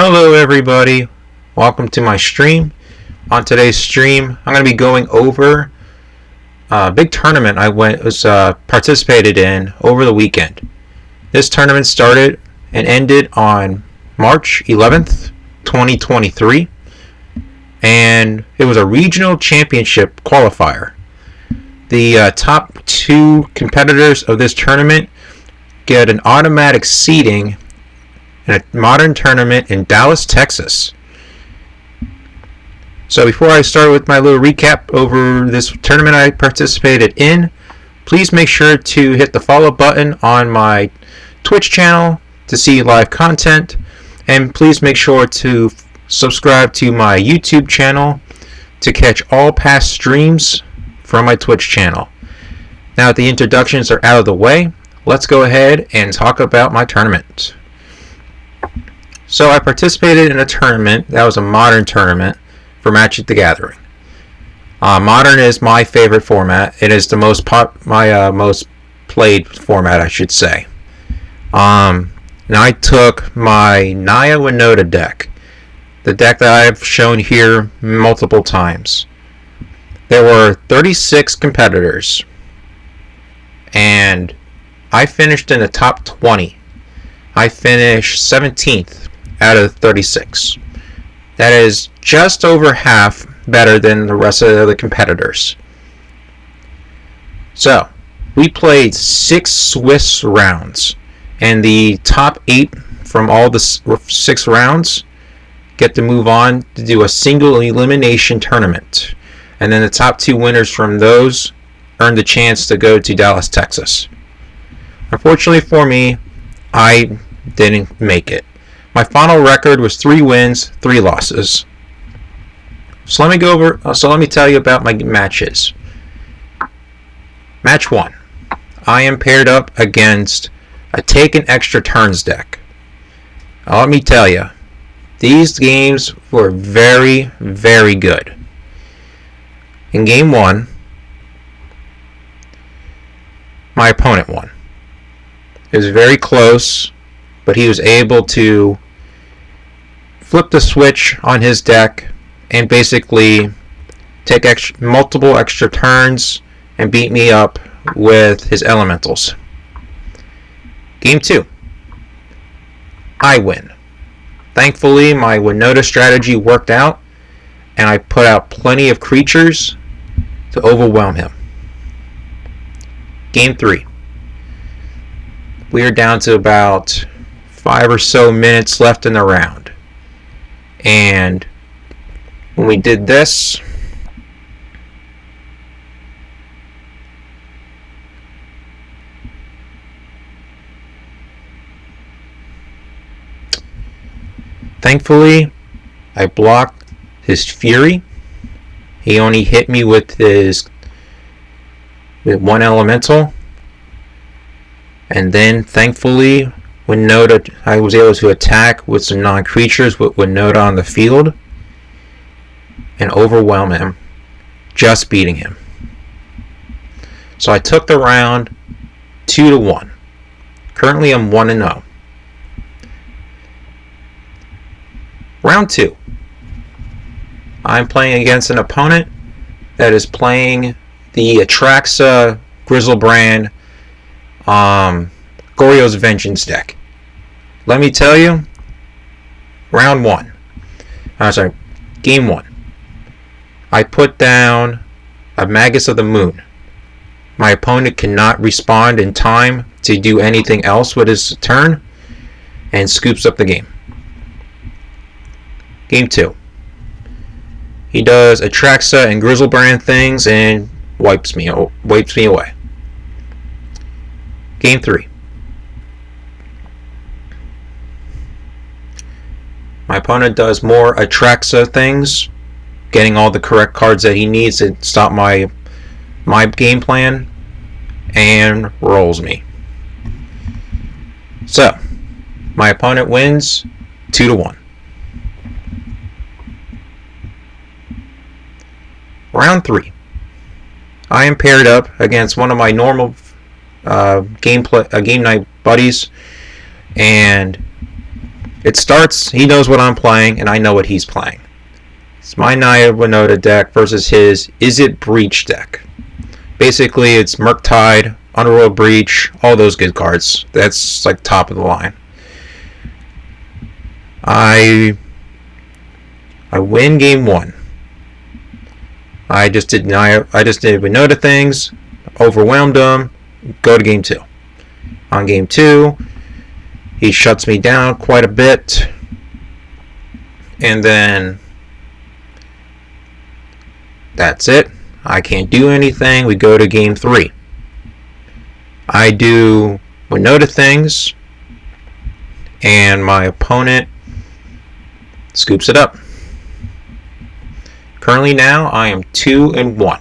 Hello everybody, welcome to my stream. On today's stream, I'm going to be going over a big tournament I participated in over the weekend. This tournament started and ended on March 11th, 2023, and it was a regional championship qualifier. The top two competitors of this tournament get an automatic seeding in a modern tournament in Dallas, Texas. So before I start with my little recap over this tournament I participated in, please make sure to hit the follow button on my Twitch channel to see live content, and please make sure to subscribe to my YouTube channel to catch all past streams from my Twitch channel. Now that the introductions are out of the way, let's go ahead and talk about my tournament. So I participated in a tournament that was a modern tournament for Magic the Gathering. Modern is my favorite format. It is the most played format, I should say. Now I took my Naya Winota deck, the deck that I've shown here multiple times. There were 36 competitors, and I finished in the top 20. I finished 17th out of 36. That is just over half better than the rest of the competitors. So, we played 6 Swiss rounds, and the top 8 from all the 6 rounds get to move on to do a single elimination tournament. And then the top 2 winners from those earn the chance to go to Dallas, Texas. Unfortunately for me, I didn't make it. My final record was 3 wins, 3 losses. So let me tell you about my matches. Match 1. I am paired up against a Taken Extra Turns deck. Now, let me tell you, these games were very, very good. In game 1, my opponent won. It was very close, but he was able to flip the switch on his deck and basically take multiple extra turns and beat me up with his elementals. Game 2. I win. Thankfully, my Winota strategy worked out, and I put out plenty of creatures to overwhelm him. Game 3. We are down to about 5 or so minutes left in the round. And when we did this, thankfully, I blocked his Fury. He only hit me with one elemental. And then, thankfully, Winota, I was able to attack with some non-creatures with Winota on the field and overwhelm him, just beating him. So I took the round 2-1. Currently I'm 1-0. Round 2. I'm playing against an opponent that is playing the Atraxa Griselbrand Goryo's Vengeance deck. Let me tell you, game 1. I put down a Magus of the Moon. My opponent cannot respond in time to do anything else with his turn, and scoops up the game. Game 2. He does Atraxa and Griselbrand things and wipes me away. Game 3. My opponent does more Atraxa things, getting all the correct cards that he needs to stop my game plan, and rolls me. So, my opponent wins 2-1. Round 3. I am paired up against one of my normal game night buddies, and It starts, he knows what I'm playing, and I know what he's playing. It's my Naya Winota deck versus his Izzet Breach deck. Basically, it's Murktide, Underworld Breach, all those good cards. That's like top of the line. I win game 1. I just did Winota things, overwhelmed him, go to game 2. On game 2, he shuts me down quite a bit, and then that's it. I can't do anything. We go to game 3. I do Winota things, and my opponent scoops it up. Currently now, I am 2-1.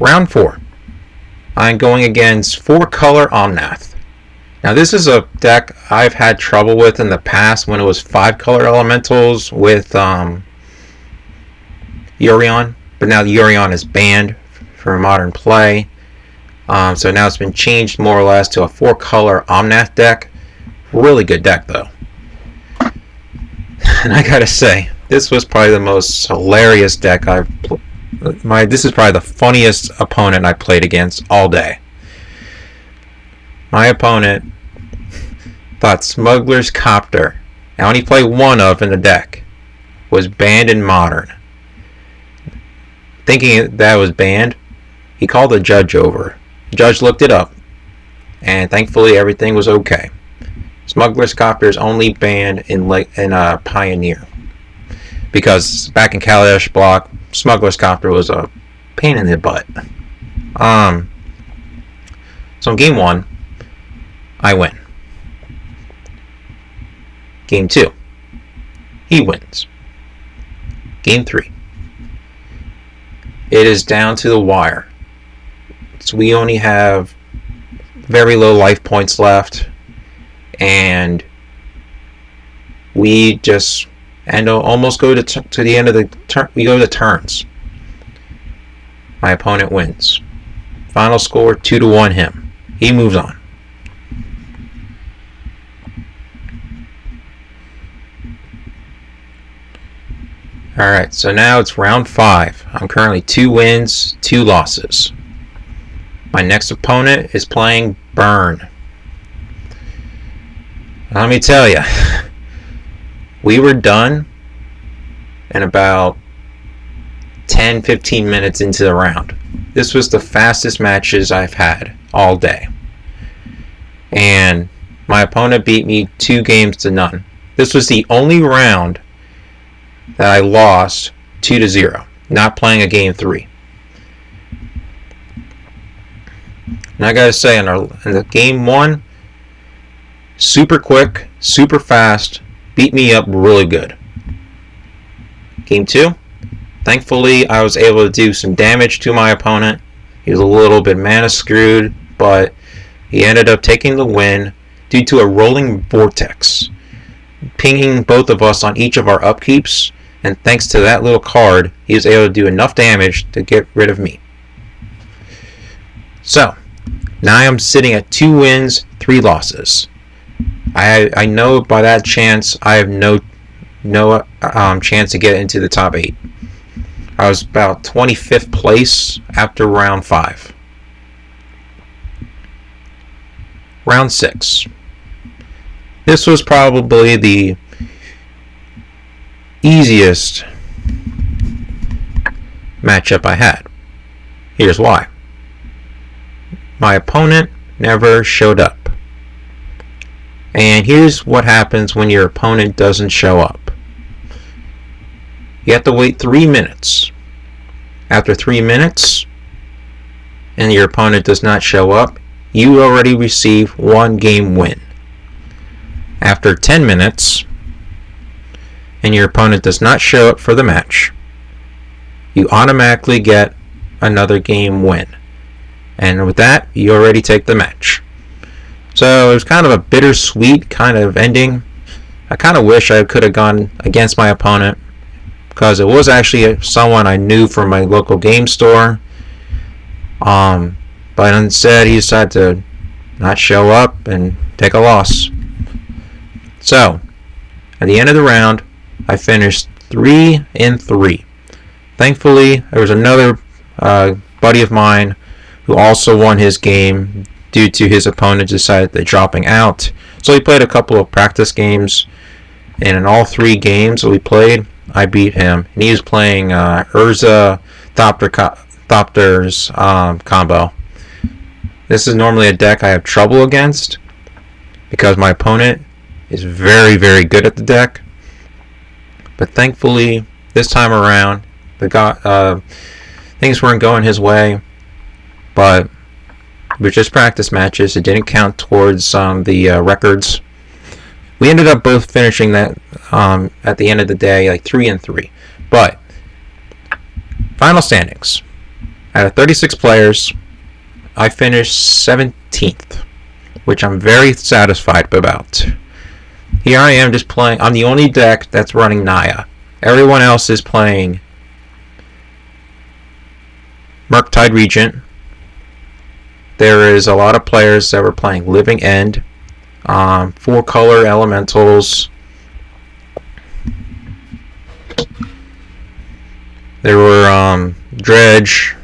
Round 4. I'm going against 4-color Omnath. Now this is a deck I've had trouble with in the past when it was 5-color elementals with Yorion, but now the Yorion is banned for modern play. So now it's been changed more or less to a 4-color Omnath deck. Really good deck though. And I gotta say, this was probably the most hilarious deck I've played. This is probably the funniest opponent I played against all day. My opponent thought Smuggler's Copter, I only play one of in the deck, was banned in Modern. Thinking that was banned, he called the judge over. The judge looked it up, and thankfully everything was okay. Smuggler's Copter is only banned in Pioneer, because back in Kaladesh block, Smuggler's Copter was a pain in the butt. So in game 1, I win. Game 2, he wins. Game 3, it is down to the wire. So we only have very low life points left, and we just almost go to the end of the turn. We go to turns. My opponent wins. Final score 2-1 him. He moves on. Alright, so now it's round 5. I'm currently 2 wins, 2 losses. My next opponent is playing Burn. Let me tell you, we were done in about 10-15 minutes into the round. This was the fastest matches I've had all day. And my opponent beat me 2-0. This was the only round that I lost 2-0, not playing a game 3. And I gotta say, in the game 1, super quick, super fast, beat me up really good. Game 2, thankfully I was able to do some damage to my opponent. He was a little bit mana screwed, but he ended up taking the win due to a rolling vortex, pinging both of us on each of our upkeeps, and thanks to that little card, he was able to do enough damage to get rid of me. So, now I'm sitting at 2 wins, 3 losses. I know by that chance I have no chance to get into the top 8. I was about 25th place after round 5. Round 6. This was probably the easiest matchup I had. Here's why. My opponent never showed up. And here's what happens when your opponent doesn't show up. You have to wait 3 minutes. After 3 minutes, and your opponent does not show up, you already receive 1 game win. After 10 minutes, and your opponent does not show up for the match, you automatically get another game win. And with that, you already take the match. So it was kind of a bittersweet kind of ending. I kind of wish I could have gone against my opponent, because it was actually someone I knew from my local game store. But instead he decided to not show up and take a loss. So, at the end of the round, I finished 3-3. Thankfully, there was another buddy of mine who also won his game due to his opponent decided to dropping out. So he played a couple of practice games, and in all 3 games that we played, I beat him. And he was playing Urza Thopter's combo. This is normally a deck I have trouble against because my opponent is very, very good at the deck. But thankfully, this time around, things weren't going his way. But it was just practice matches. It didn't count towards the records. We ended up both finishing that at the end of the day, like 3-3. But final standings. Out of 36 players, I finished 17th, which I'm very satisfied about. Here I am just playing. I'm the only deck that's running Naya. Everyone else is playing Murktide Regent. There is a lot of players that were playing Living End, 4-color elementals. There were Dredge,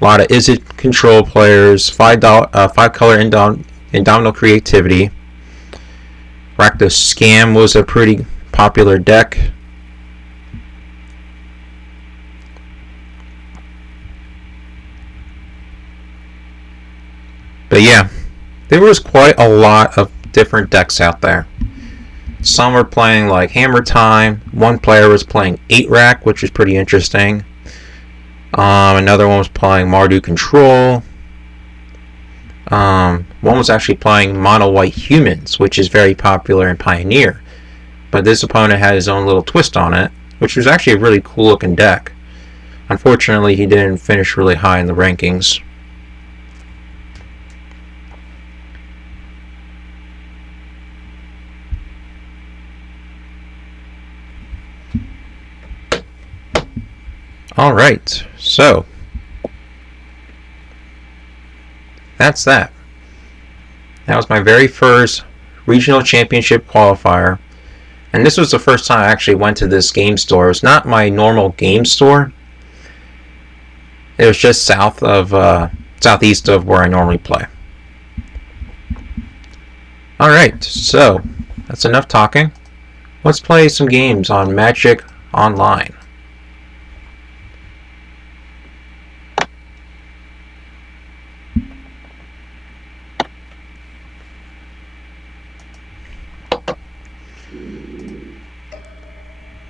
a lot of Izzet control players, 5-color Indomitable Creativity. Rakdos Scam was a pretty popular deck. But yeah, there was quite a lot of different decks out there. Some were playing like Hammer Time. One player was playing 8-Rack, which was pretty interesting. Another one was playing Mardu Control. One was actually playing Mono White Humans, which is very popular in Pioneer. But this opponent had his own little twist on it, which was actually a really cool looking deck. Unfortunately, he didn't finish really high in the rankings. Alright, so that's that. That was my very first regional championship qualifier. And this was the first time I actually went to this game store. It was not my normal game store. It was just southeast of where I normally play. Alright, so that's enough talking. Let's play some games on Magic Online.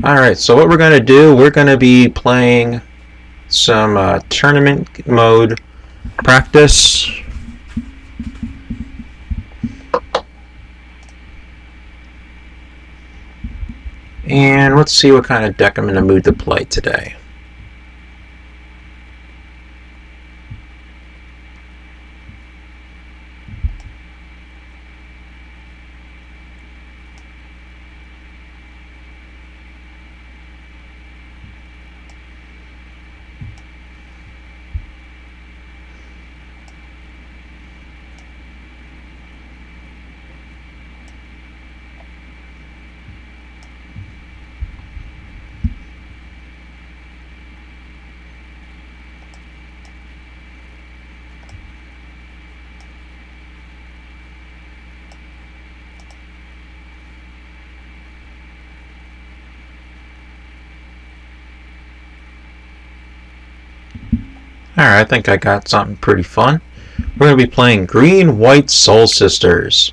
Alright, so what we're going to do, we're going to be playing some tournament mode practice. And let's see what kind of deck I'm in the mood to play today. Alright, I think I got something pretty fun. We're going to be playing Green White Soul Sisters.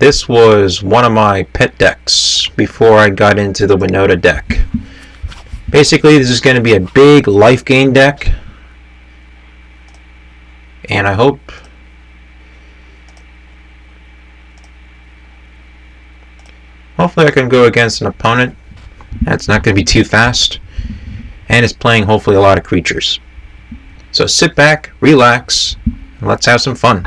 This was one of my pet decks before I got into the Winota deck. Basically, this is going to be a big life gain deck. And I hope hopefully I can go against an opponent that's not going to be too fast and is playing hopefully a lot of creatures. So sit back, relax, and let's have some fun.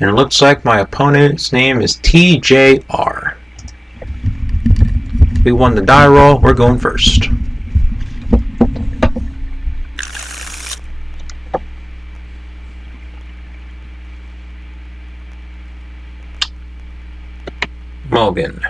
And it looks like my opponent's name is TJR. We won the die roll. We're going first. Mulligan.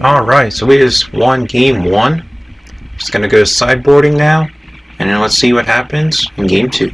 Alright, so we just won game 1. Just gonna go sideboarding now, and then let's see what happens in game 2.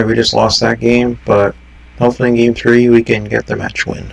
sorry we just lost that game, but hopefully in Game 3 we can get the match win.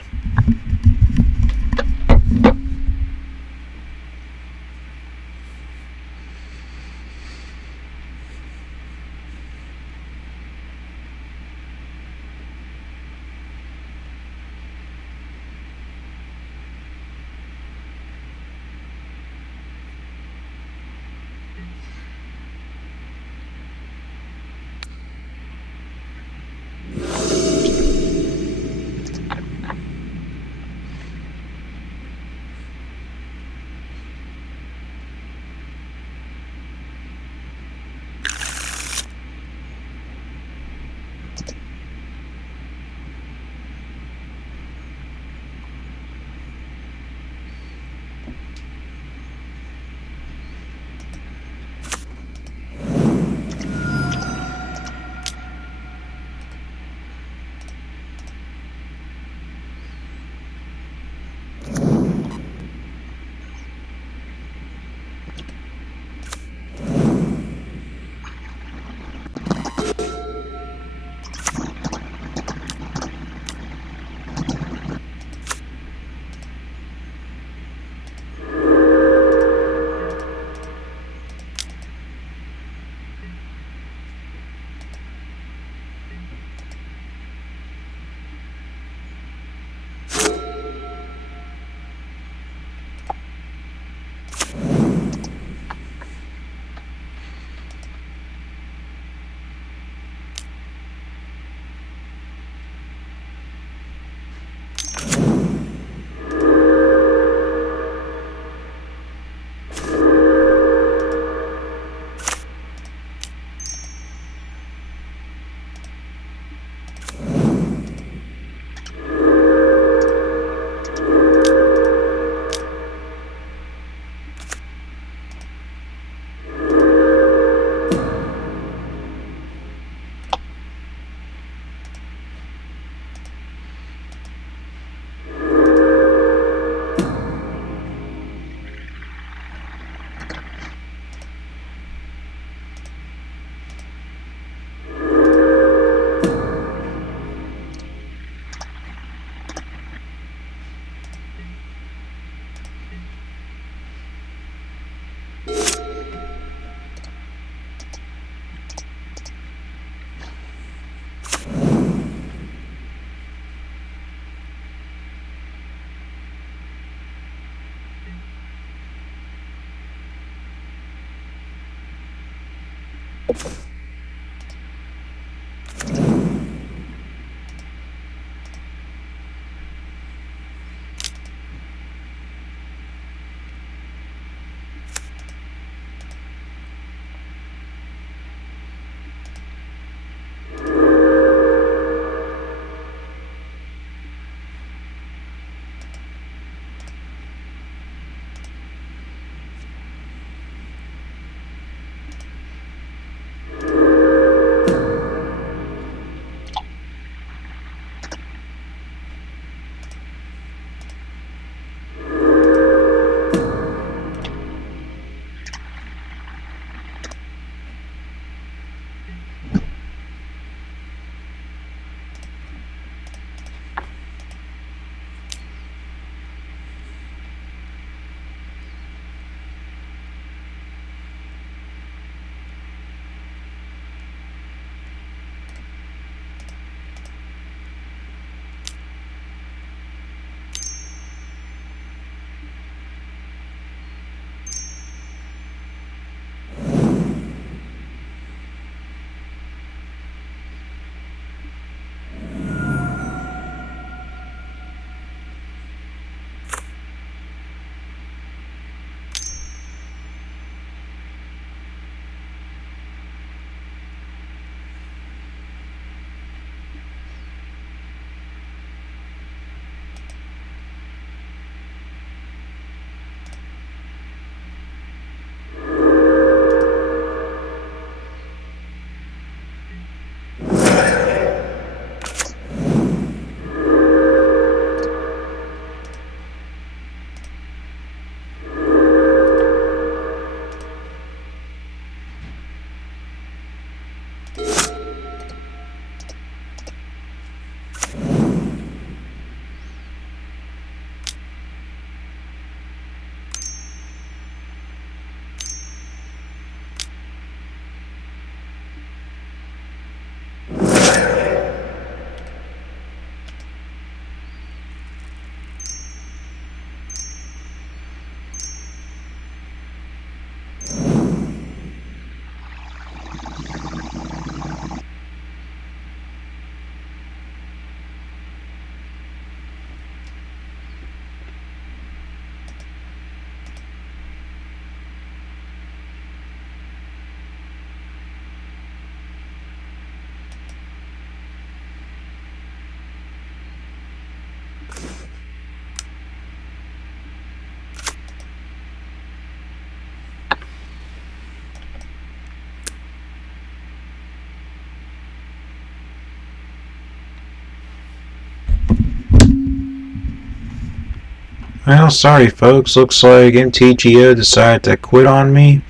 Well, sorry folks, looks like MTGO decided to quit on me,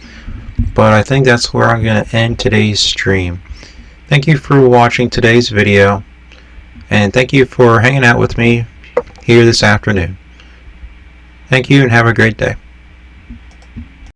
but I think that's where I'm going to end today's stream. Thank you for watching today's video, and thank you for hanging out with me here this afternoon. Thank you and have a great day.